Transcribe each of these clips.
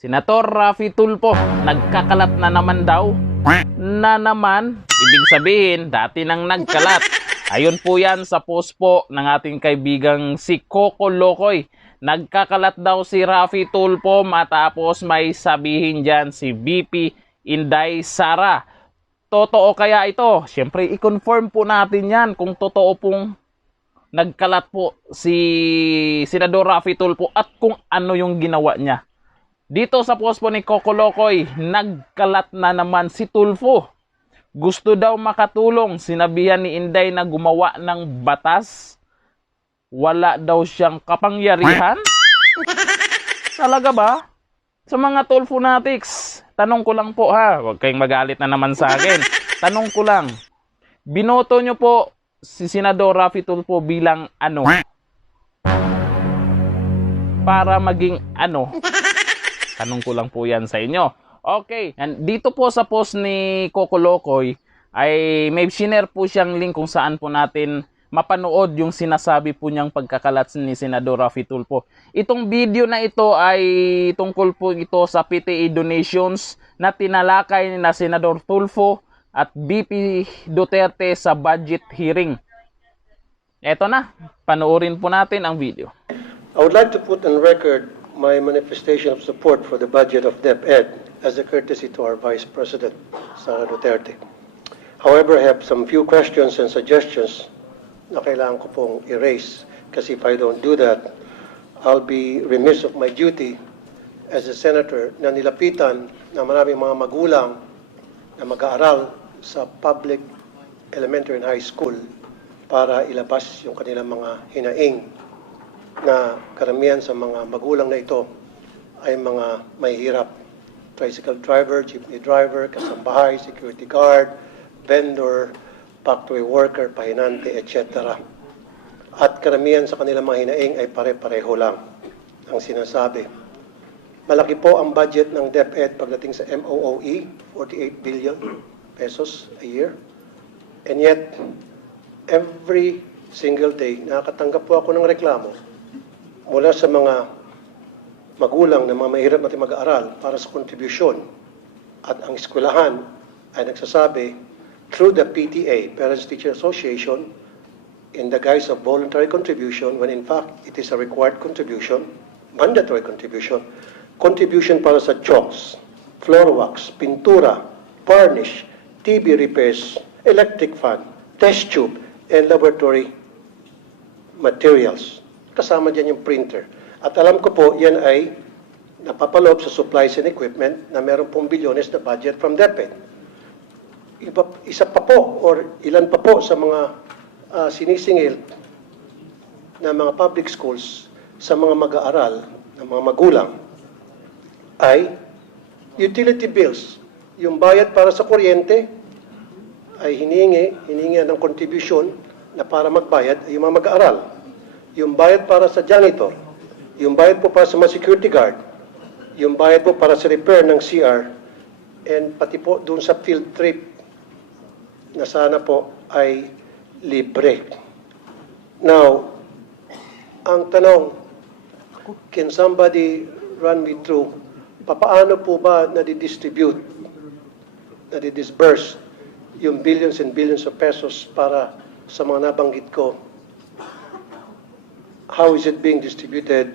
Senator Raffy Tulfo, nagkakalat na naman daw. Na naman, ibig sabihin, dati nang nagkalat. Ayon po yan sa post po ng ating kaibigang si Coco Locoy. Nagkakalat daw si Raffy Tulfo matapos may sabihin dyan si VP Inday Sara. Totoo kaya ito? Siyempre, i-confirm po natin yan kung totoo pong nagkalat po si Senador Raffy Tulfo at kung ano yung ginawa niya. Dito sa post po ni Coco Locoy, nagkalat na naman si Tulfo. Gusto daw makatulong, sinabihan ni Inday na gumawa ng batas. Wala daw siyang kapangyarihan? Talaga ba? Sa mga Tulfo natics, tanong ko lang po ha, huwag kayong magalit na naman sa akin. Tanong ko lang, binoto nyo po si Senador Raffy Tulfo bilang ano? Para maging ano? Tanong ko lang po yan sa inyo. Okay, and dito po sa post ni Coco Locoy ay may share po siyang link kung saan po natin mapanood yung sinasabi po niyang pagkakalat ni Senador Raffy Tulfo. Itong video na ito ay tungkol po ito sa PTA donations na tinalakay ni Senador Tulfo at BP Duterte sa budget hearing. Eto na, panoorin po natin ang video. I would like to put on record my manifestation of support for the budget of DepEd as a courtesy to our Vice President, Sara Duterte. However, I have some few questions and suggestions na kailangan ko pong erase kasi if I don't do that, I'll be remiss of my duty as a senator na nilapitan na maraming mga magulang na mag-aaral sa public elementary and high school para ilabas yung kanilang mga hinaing na karamihan sa mga magulang na ito ay mga mahihirap. Tricycle driver, jeepney driver, kasambahay, security guard, vendor, factory worker, pahinante, etc. At karamihan sa kanilang mga hinaing ay pare-pareho lang ang sinasabi. Malaki po ang budget ng DepEd pagdating sa MOOE, 48 billion pesos a year. And yet, every single day, nakakatanggap po ako ng reklamo mula sa mga magulang na mga mahirap natin mag-aaral para sa kontribusyon. At ang eskwelahan ay nagsasabi through the PTA, Parents Teacher Association, in the guise of voluntary contribution, when in fact it is a required contribution, mandatory contribution para sa chalks, floor wax, pintura, varnish, TV repairs, electric fan, test tube, and laboratory materials. Kasama dyan yung printer. At alam ko po, yan ay napapaloob sa supplies and equipment na meron pong bilyones na budget from DepEd. Isa pa po, or ilan pa po sa mga sinisingil na mga public schools sa mga mag-aaral, ng mga magulang, ay utility bills. Yung bayad para sa kuryente ay hiningi ng contribution na para magbayad ay yung mga mag-aaral. Yung bayad para sa janitor, yung bayad po para sa mga security guard, yung bayad po para sa repair ng CR, and pati po dun sa field trip na sana po ay libre. Now, ang tanong, can somebody run me through, papaano po ba nadi-distribute, nadi-disburse yung billions and billions of pesos para sa mga nabanggit ko? How is it being distributed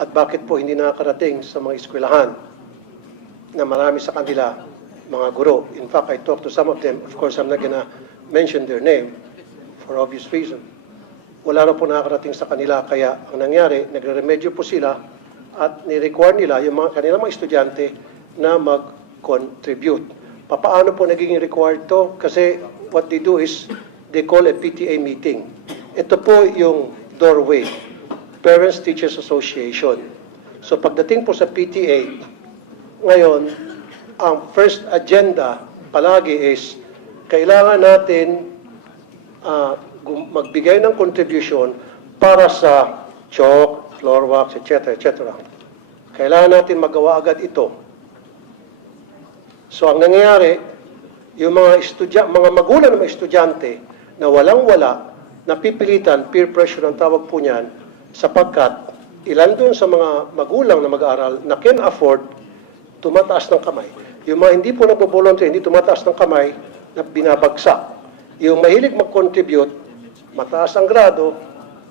at bakit po hindi nakakarating sa mga eskwelahan na marami sa kanila mga guro. In fact, I talked to some of them. Of course, I'm not gonna mention their name for obvious reason. Wala na po nakakarating sa kanila kaya ang nangyari, nagre-remedyo po sila at ni-require nila yung kanilang mga estudyante na mag-contribute. Paano po naging required to? Kasi what they do is they call a PTA meeting. Ito po yung doorway, Parents Teachers Association. So pagdating po sa PTA, ngayon, ang first agenda palagi is kailangan natin magbigay ng contribution para sa chalk, floor wax, etc. Kailangan natin magawa agad ito. So ang nangyayari, yung mga magulang ng mga estudyante na walang-wala, napipilitan, peer pressure ang tawag po niyan, sapagkat ilan doon sa mga magulang na mag-aaral na can afford tumataas ng kamay. Yung mga hindi po nagbo-volunteer, hindi tumataas ng kamay, na binabagsak. Yung mahilig mag-contribute, mataas ang grado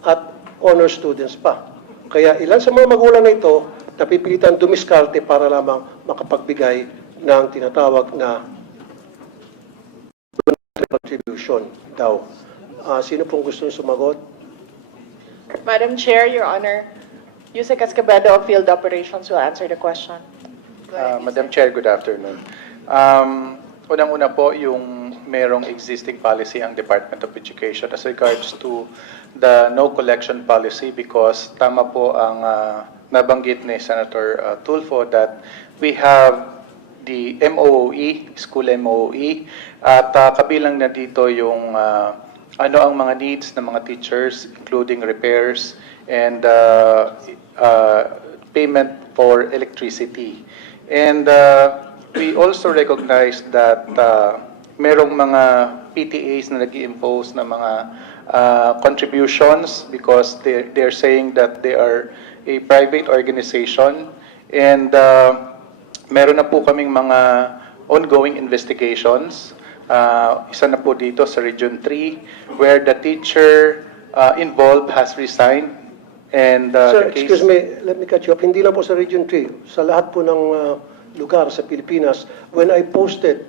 at honor students pa. Kaya ilan sa mga magulang na ito, napipilitan dumiskarte para lamang makapagbigay ng tinatawag na contribution daw. Sino pong gusto sumagot? Madam Chair, Your Honor, Yusek Escobedo of Field Operations will answer the question. Go ahead, Madam Chair, good afternoon. Unang-una po, yung merong existing policy ang Department of Education as regards to the no collection policy because tama po ang nabanggit ni Senator Tulfo that we have the MOOE, school MOOE, at kabilang na dito yung ano ang mga needs ng mga teachers, including repairs and payment for electricity. And we also recognize that merong mga PTAs na nag-i-impose na mga contributions because they're saying that they are a private organization and meron na po kaming mga ongoing investigations. Isa na po dito sa Region 3 where the teacher involved has resigned. And Sir, the case- excuse me, let me cut you off. Hindi lang po sa Region 3, sa lahat po ng lugar sa Pilipinas, when I posted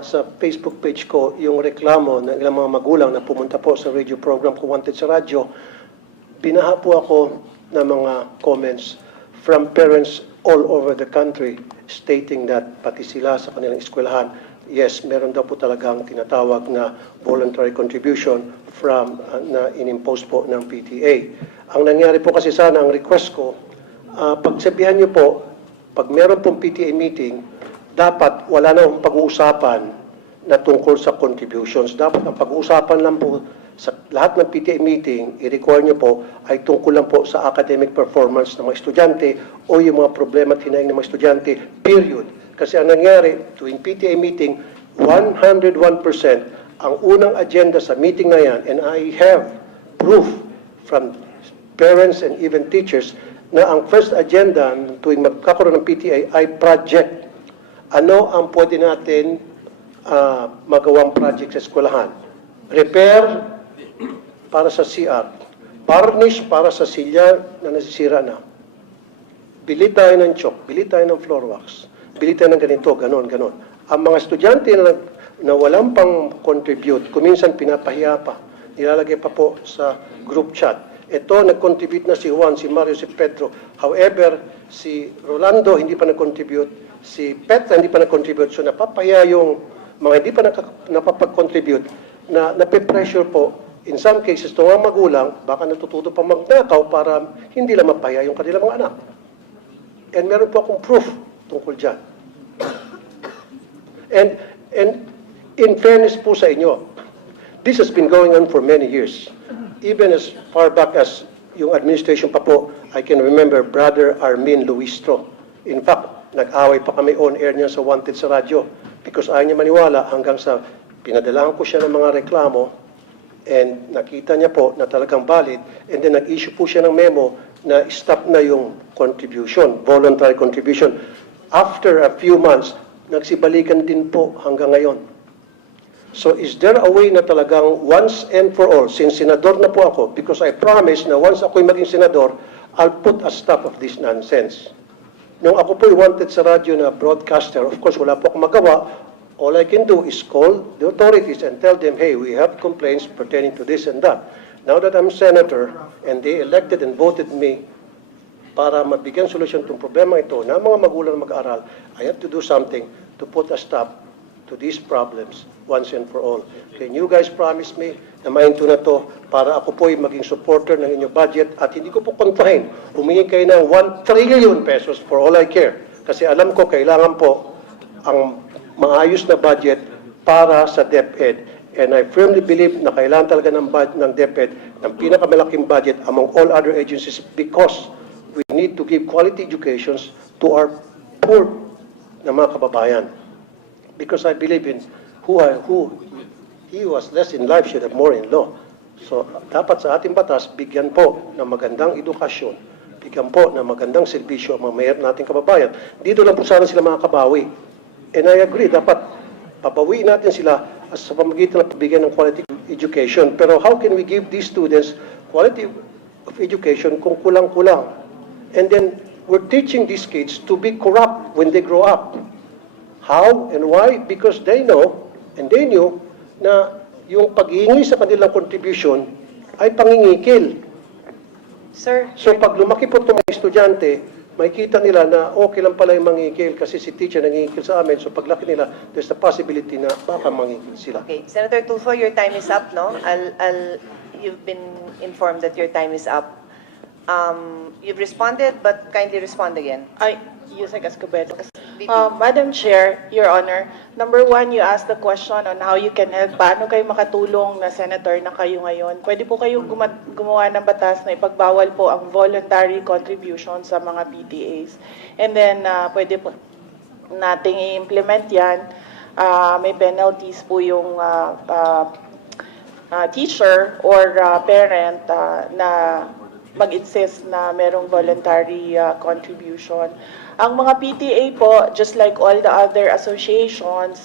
sa Facebook page ko yung reklamo ng ilang mga magulang na pumunta po sa radio program ko Wanted sa radyo, binaha po ako ng mga comments from parents all over the country stating that pati sila sa kanilang eskwelahan, yes, meron daw po talagang tinatawag na voluntary contribution from na inimpose po ng PTA. Ang nangyari po kasi sana, ang request ko, pagsabihan niyo po, pag meron pong PTA meeting, dapat wala na akong pag-uusapan na tungkol sa contributions. Dapat ang pag-uusapan lang po sa lahat ng PTA meeting, i-require niyo po, ay tungkol lang po sa academic performance ng mga estudyante o yung mga problema at hinaing ng mga estudyante, period. Kasi ang nangyari, tuwing PTA meeting, 101% ang unang agenda sa meeting na yan, and I have proof from parents and even teachers na ang first agenda tuwing magkakaroon ng PTA ay project. Ano ang pwede natin magawang project sa eskwelahan? Repair para sa CR. Varnish para sa silya na nasisira na. Bili tayo ng chalk, bili tayo ng floor wax, bili tayo ng ganito, ganon, ganon. Ang mga estudyante na walang pang contribute, kuminsan pinapahiya pa, nilalagay pa po sa group chat. Ito, nag-contribute na si Juan, si Mario, si Pedro. However, si Rolando hindi pa nag-contribute, si Petra hindi pa nag-contribute. So napapaya yung mga hindi pa napapag-contribute na nape-pressure po. In some cases, ito mga magulang, baka natututo pa magnakaw para hindi lang mapaya yung kanilang mga anak. And meron po akong proof tungkol dyan. And in fairness po sa inyo, this has been going on for many years. Even as far back as yung administration pa po, I can remember Brother Armin Luistro. In fact, nag-away pa kami on-air niya sa Wanted sa radyo because ayaw niya maniwala hanggang sa pinadalahan ko siya ng mga reklamo and nakita niya po na talagang valid and then nag-issue po siya ng memo na stop na yung contribution, voluntary contribution. After a few months, nagsibalikan din po hanggang ngayon. So is there a way na talagang once and for all, since senador na po ako, because I promise na once ako'y maging senador, I'll put a stop of this nonsense. Nung ako po'y wanted sa radyo na broadcaster, of course, wala po akong magawa. All I can do is call the authorities and tell them, hey, we have complaints pertaining to this and that. Now that I'm senator and they elected and voted me para mabigyan solusyon itong problema ito na mga magulang mag-aral, I have to do something to put a stop to these problems once and for all. Can you guys promise me na mainto na to para ako po'y maging supporter ng inyong budget at hindi ko po kontrahin. Humingi kayo ng 1 trillion pesos for all I care. Kasi alam ko kailangan po ang maayos na budget para sa DepEd. And I firmly believe na kailangan talaga ng DepEd ng pinakamalaking budget among all other agencies because we need to give quality educations to our poor na mga kababayan. Because I believe in he who has less in life should have more in law. So, dapat sa ating batas, bigyan po ng magandang edukasyon bigyan po ng magandang serbisyo ang mga mayor nating kababayan. Dito lang po sana sila makakabawi. And I agree, dapat pabawiin natin sila sa pamamagitan ng pagbigay ng quality education. Pero how can we give these students quality of education kung kulang-kulang? And then, we're teaching these kids to be corrupt when they grow up. How and why? Because they know, and they knew, na yung paghihingi sa kanilang contribution ay pangingikil. Sir, So pag lumaki po itong mga estudyante, makikita nila na okay lang pala yung mangingikil kasi si teacher nangingikil sa amin. So paglaki nila, there's the possibility na baka mangingikil sila. Okay, Senator Tulfo, your time is up, no? You've been informed that your time is up. You've responded, but kindly respond again. Yusek Escobedo. Madam Chair, Your Honor, number one, you asked the question on how you can help. Paano kayo makatulong na senator na kayo ngayon? Pwede po kayong gumawa ng batas na ipagbawal po ang voluntary contribution sa mga PTAs. And then, pwede po nating i-implement yan. May penalties po yung teacher or parent na mag-insist na merong voluntary contribution. Ang mga PTA po, just like all the other associations,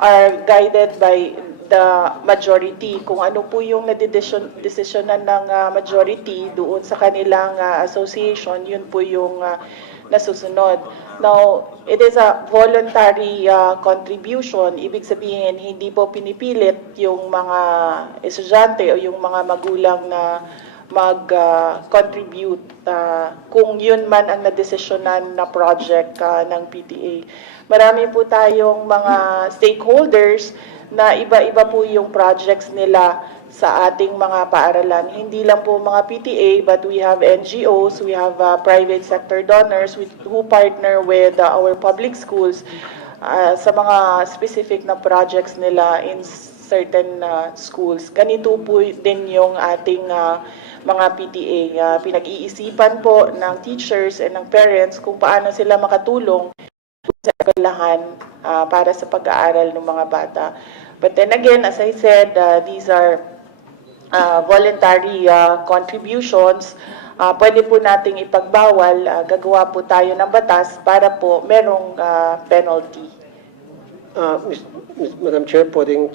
are guided by the majority. Kung ano po yung nadedesisyonan ng majority doon sa kanilang association, yun po yung nasusunod. Now, it is a voluntary contribution. Ibig sabihin, hindi po pinipilit yung mga estudyante o yung mga magulang na mag-contribute kung yun man ang nadesisyonan na project ng PTA. Marami po tayong mga stakeholders na iba-iba po yung projects nila sa ating mga paaralan. Hindi lang po mga PTA, but we have NGOs, we have private sector donors who partner with our public schools sa mga specific na projects nila in certain schools. Ganito po din yung ating mga PTA. Pinag-iisipan po ng teachers and ng parents kung paano sila makatulong sa eskwelahan para sa pag-aaral ng mga bata. But then again, as I said, these are voluntary contributions. Pwede po nating ipagbawal, gagawa po tayo ng batas para po merong penalty. Madam Chair, pwedeng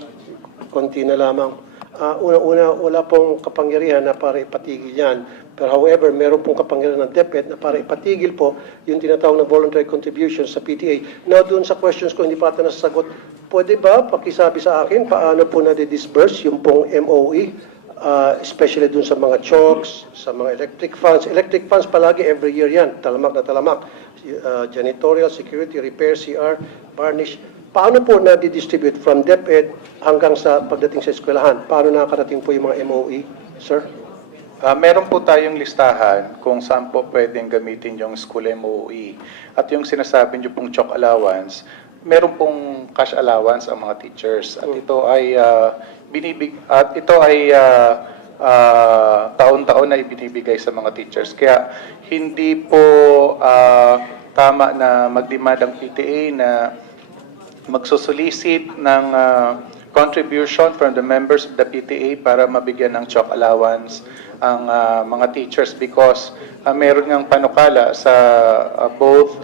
konti na lamang. Una-una, wala pong kapangyarihan na para ipatigil yan. Pero however, meron pong kapangyarihan ng DepEd na para ipatigil po yung tinatawag na voluntary contribution sa PTA. Now, doon sa questions ko, hindi pa ata nasasagot. Pwede ba pakisabi sa akin paano po na-disburse yung pong MOE? Especially doon sa mga CHOCs, sa mga electric funds. Electric funds palagi every year yan. Talamak na talamak. Janitorial, security, repair, CR, varnish. Paano po na-distribute from DepEd hanggang sa pagdating sa eskwelahan? Paano nakakarating po yung mga MOE, sir? Meron po tayong listahan kung saan po pwedeng gamitin yung school MOE. At yung sinasabi niyo pong chalk allowance, meron pong cash allowance ang mga teachers. At ito ay taon-taon na ibinibigay sa mga teachers. Kaya hindi po tama na mag-demand ang PTA na magsusolicit ng contribution from the members of the PTA para mabigyan ng chalk allowance ang mga teachers because meron ngang panukala sa both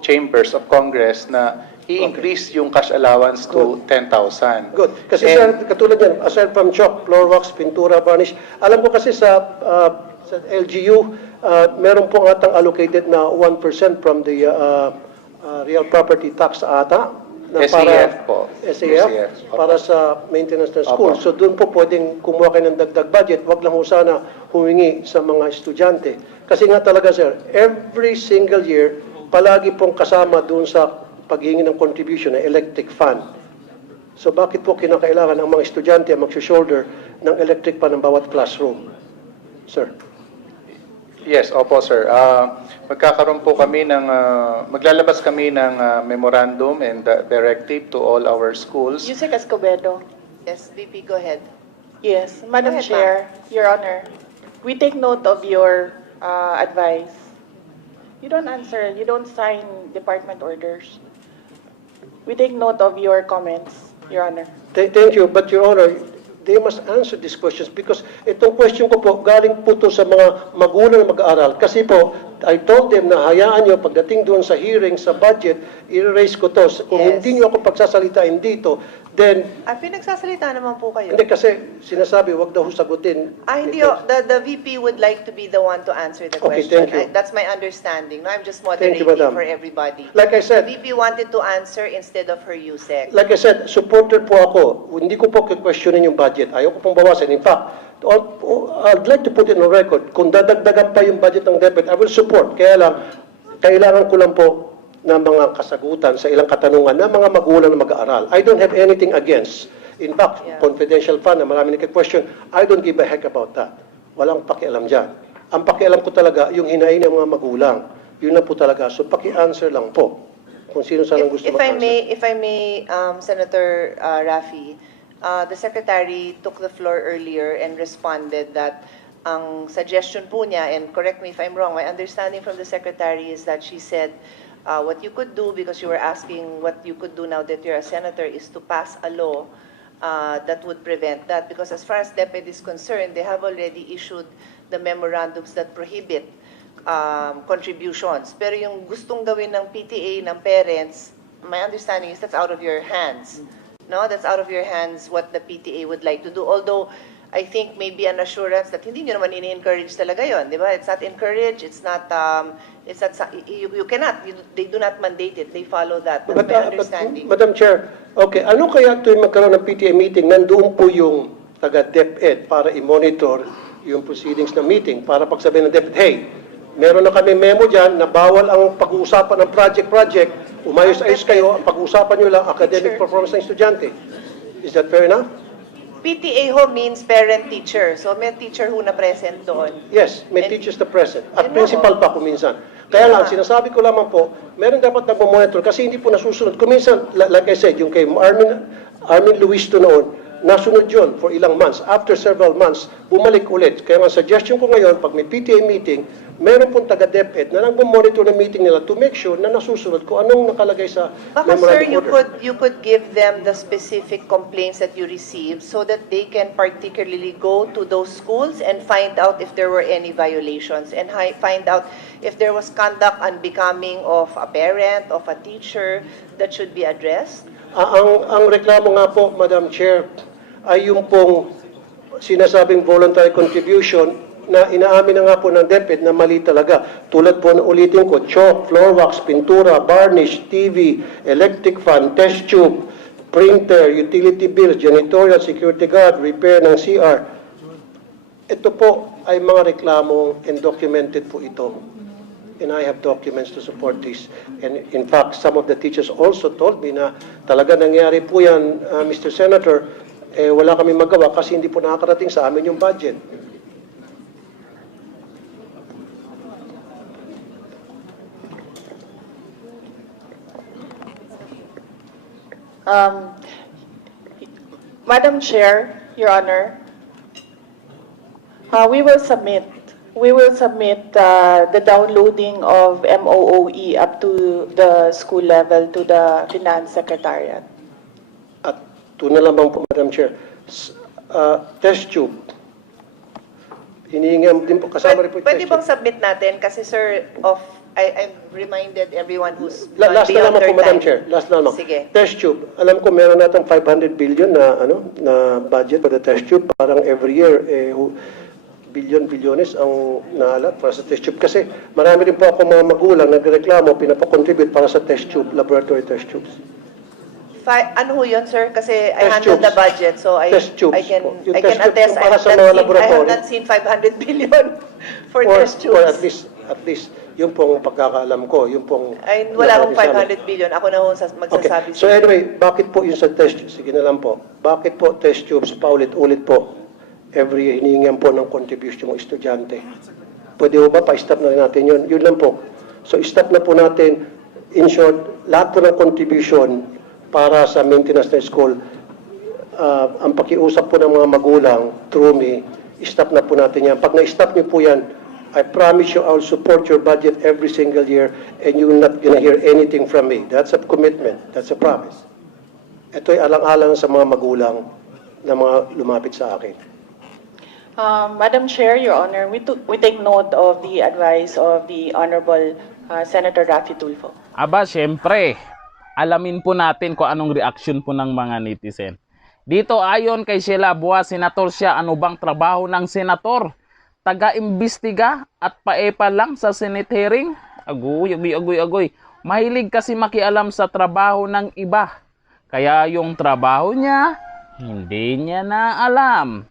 chambers of Congress na i-increase yung cash allowance to 10,000. Good. Kasi sir, katulad yan, aside from chalk, floor wax, pintura, varnish, alam ko kasi sa LGU, meron pong atang allocated na 1% from the real property tax ata na SAF po. SAF Opo. para sa maintenance ng school. Opo. So doon po pwedeng kumuha kayo ng dagdag budget. Wag lang ho sana humingi sa mga estudyante. Kasi nga talaga sir, every single year, palagi pong kasama doon sa paghingi ng contribution ng electric fund. So bakit po kinakailangan ang mga estudyante mag-shoulder ng electric fund ng bawat classroom? Sir. Yes, opo sir. Magkakaroon po kami ng, maglalabas kami ng memorandum and directive to all our schools. Yusek Escobedo. Yes, VP, go ahead. Yes, Madam Go ahead, Chair, Your Honor, we take note of your advice. You don't answer, you don't sign department orders. We take note of your comments, Your Honor. Thank you, but Your Honor, they must answer these questions because itong question ko po, galing po to sa mga magulang na mag-aaral. Kasi po, I told them na hayaan nyo, pagdating doon sa hearing, sa budget, i-raise ko to. Kung Yes. hindi nyo ako pagsasalitain dito, then, Pinagsasalita naman po kayo. hindi kasi sinasabi, wag daw sagutin. Hindi, the VP would like to be the one to answer the Okay, question. thank you. That's my understanding. No, I'm just Thank you, moderating Madam. for everybody. Like I The said, VP wanted to answer instead of her USEC. Like I said, supporter po ako. Hindi ko po questionin yung budget. Ayaw ko pong bawasan. In fact, I'd like to put it on record, kung dadagdagan pa yung budget ng DepEd, I will support. Kaya lang, kailangan ko lang po ng mga kasagutan sa ilang katanungan ng mga magulang na mag-aaral. I don't have anything against. In fact, Yeah. confidential fund na marami nagka-question, I don't give a heck about that. Walang pakialam dyan. Ang pakialam ko talaga, yung hinain ng mga magulang. Yun na po talaga. So, paki-answer lang po. Kung sino sanang gusto If I mag-answer. may, Senator Raffy, the Secretary took the floor earlier and responded that ang suggestion po niya, and correct me if I'm wrong, my understanding from the Secretary is that she said what you could do, because you were asking what you could do now that you're a senator, is to pass a law that would prevent that. Because as far as DepEd is concerned, they have already issued the memorandums that prohibit contributions. Pero yung gustong gawin ng PTA, ng parents, my understanding is that's out of your hands. No, that's out of your hands what the PTA would like to do. Although, I think maybe an assurance that hindi nyo naman ini-encourage talaga yon, di ba? It's not encouraged, you cannot, they do not mandate it, they follow that. That's my understanding. Madam Chair, okay, ano kaya tuwing magkaroon ng PTA meeting, nandoon po yung taga-DepEd para i-monitor yung proceedings ng meeting, para pagsabihin ng DepEd, hey, meron na kami memo dyan na bawal ang pag-uusapan ng project, umayos-ayos kayo, ang pag-uusapan nyo lang academic Sure. performance ng estudyante. Is that fair enough? PTA ho means parent-teacher, so may teacher ho na present doon. Yes, may And- teachers na present. At Yun principal ako. pa kung minsan. Kaya lang, Yeah. sinasabi ko lamang po, meron dapat nagmo-monitor kasi hindi po nasusunod. Kung minsan, like I said, yung kay Armin Luisto noon, nasunod yun for ilang months. After several months, bumalik ulit. Kaya ang suggestion ko ngayon, pag may PTA meeting, meron pong taga-DepEd na nagmo-monitor ng meeting nila to make sure na nasusunod kung anong nakalagay sa Baka sir, memorandum order. you could give them the specific complaints that you received so that they can particularly go to those schools and find out if there were any violations and find out if there was conduct unbecoming of a parent, of a teacher that should be addressed. Ang reklamo nga po, Madam Chair, ay yung pong sinasabing voluntary contribution na inaamin na nga po ng DepEd na mali talaga. Tulad po na ulitin ko, chalk, floor wax, pintura, varnish, TV, electric fan, test tube, printer, utility bills, janitorial, security guard, repair ng CR. Ito po ay mga reklamo and documented po ito. And I have documents to support this. And in fact, some of the teachers also told me na talaga nangyari po yan, Mr. Senator, wala kami magawa kasi hindi po nakakarating sa amin yung budget. Madam Chair, Your Honor, we will submit the downloading of MOOE up to the school level to the Finance Secretariat. At ito na lamang po, Madam Chair, test tube. Hinihingi din po, kasama rin po yung Pwede test bang tube. submit natin? Kasi sir, I've reminded everyone who's Last na beyond lamang po, their Madam time. Chair. Last na lamang. Sige. Test tube. Alam ko meron natin 500 billion na budget for the test tube. Parang every year, bilyones ang naalat para sa test tube. Kasi marami rin po ako mga magulang nagreklamo, pinapakontribute para sa test tube, laboratory test tubes. Ano ho yun, sir? Kasi I Test handle the tubes. budget, so Test tubes I can po. Yung I can test tubes attest. yung para sa mga I laboratory. have not seen 500 billion for test tubes. Or at least, yung pong pagkakaalam ko, yung pong... Ay, wala akong nasabi sa amin. 500 billion. Ako na ho magsasabi Okay. So sa anyway, bakit po yung sa test tubes? Sige na lang po. Bakit po test tubes paulit-ulit po? Every year, hinihingihan po ng contribution ng estudyante. Pwede po ba pa-stop na rin natin yun? Yun lang po. So stop na po natin. In short, lahat po ng contribution para sa maintenance ng school, ang pakiusap po ng mga magulang through me, stop na po natin yan. Pag na-stop niyo po yan, I promise you I will support your budget every single year and you will not gonna hear anything from me. That's a commitment. That's a promise. Ito ay alang-alang sa mga magulang ng mga lumapit sa akin. Madam Chair, Your Honor, we take note of the advice of the Honorable Senator Raffy Tulfo. Aba, syempre, alamin po natin kung anong reaction po ng mga netizen. Dito ayon kay Sheila Buas, senator siya, ano bang trabaho ng senator? Taga-imbestiga at paepa lang sa Senate hearing? Agoy. Mahilig kasi makialam sa trabaho ng iba. Kaya yung trabaho niya, hindi niya na alam.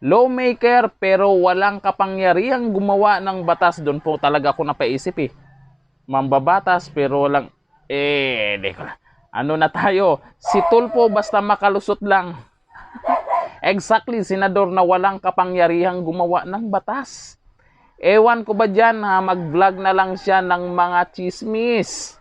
Lawmaker pero walang kapangyarihang gumawa ng batas. Doon po talaga ako napaisip Mambabatas pero walang di ko na. Ano na tayo? Si Tulfo basta makalusot lang. Exactly, senador na walang kapangyarihang gumawa ng batas. Ewan ko ba dyan, mag-vlog na lang siya ng mga chismis.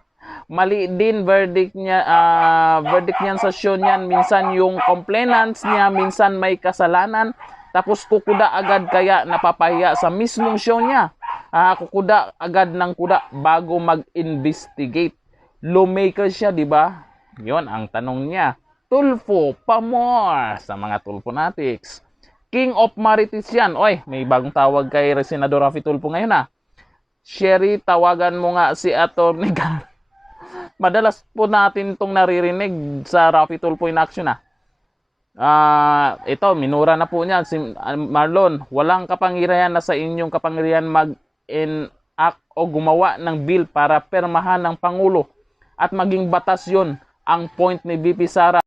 Mali din verdict niyan sa show niyan. Minsan yung complainants niya, minsan may kasalanan. Tapos kukuda agad kaya napapahiya sa mismong show niya. Kukuda agad ng kuda bago mag-investigate. Lawmaker siya, di ba? Yon ang tanong niya. Tulfo pa more sa mga Tulfonatics. King of Marites yan. Oy, may bagong tawag kay Senador Raffy Tulfo ngayon Sherry, tawagan mo nga si Atty. Madalas po natin itong naririnig sa Raffy Tulfo in action ito, minura na po niya si Marlon. Walang kapangyarihan na sa inyong kapangyarihan mag-enact o gumawa ng bill para permahan ng Pangulo at maging batas yon. Ang point ni VP Sara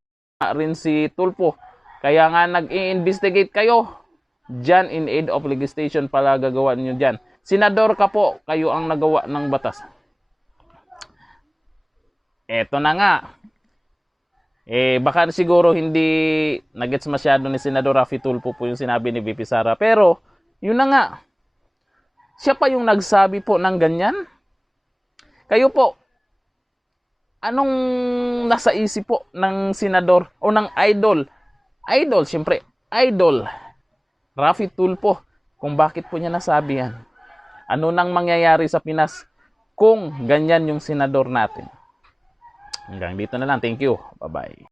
rin si Tulfo. Kaya nga nag-i-investigate kayo dyan in aid of legislation pala gagawa niyo dyan. Senador ka po, kayo ang nagawa ng batas. Eto na nga. Baka siguro hindi nagets masyado ni Senador Raffy Tulfo po yung sinabi ni VP Sara. Pero, yun na nga. Siya pa yung nagsabi po ng ganyan. Kayo po, anong nasa isip po ng senador o ng idol? Idol, siyempre. Idol. Raffy Tulfo. Kung bakit po niya nasabi yan. Ano nang mangyayari sa Pinas kung ganyan yung senador natin? Hanggang dito na lang. Thank you. Bye-bye.